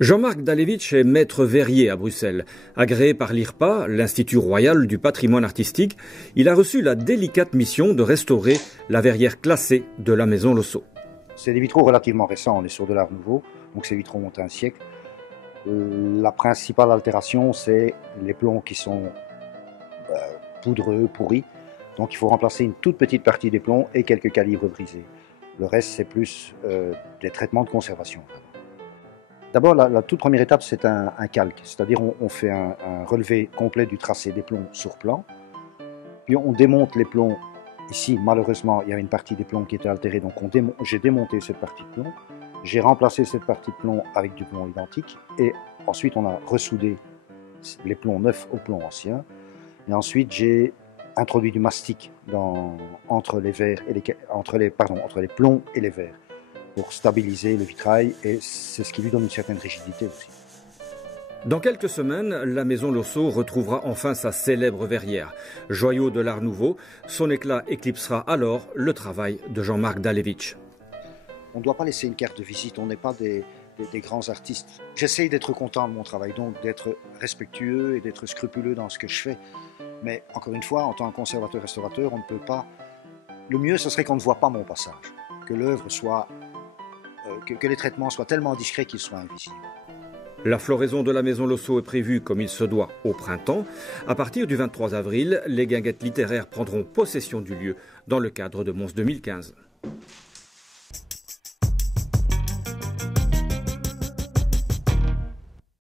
Jean-Marc Dalewitch est maître verrier à Bruxelles. Agréé par l'IRPA, l'Institut royal du patrimoine artistique, il a reçu la délicate mission de restaurer la verrière classée de la maison Losso. C'est des vitraux relativement récents, on est sur de l'art nouveau, donc ces vitraux ont un siècle. La principale altération, c'est les plombs qui sont poudreux, pourris. Donc il faut remplacer une toute petite partie des plombs et quelques calibres brisés. Le reste, c'est plus des traitements de conservation. D'abord, la toute première étape, c'est un calque, c'est-à-dire on fait un relevé complet du tracé des plombs sur plan, puis on démonte les plombs. Ici, malheureusement, il y avait une partie des plombs qui était altérée, donc j'ai démonté cette partie de plomb, j'ai remplacé cette partie de plomb avec du plomb identique, et ensuite on a ressoudé les plombs neufs aux plombs anciens, et ensuite j'ai introduit du mastic entre les plombs et les verres, pour stabiliser le vitrail, et c'est ce qui lui donne une certaine rigidité aussi. Dans quelques semaines, la maison Losso retrouvera enfin sa célèbre verrière. Joyau de l'art nouveau, son éclat éclipsera alors le travail de Jean-Marc Dalewitch. On ne doit pas laisser une carte de visite, on n'est pas des grands artistes. J'essaye d'être content de mon travail, donc d'être respectueux et d'être scrupuleux dans ce que je fais. Mais encore une fois, en tant que conservateur-restaurateur, on ne peut pas... Le mieux, ce serait qu'on ne voit pas mon passage, que l'œuvre soit... que les traitements soient tellement discrets qu'ils soient invisibles. La floraison de la maison Losso est prévue comme il se doit au printemps. À partir du 23 avril, les guinguettes littéraires prendront possession du lieu dans le cadre de Mons 2015.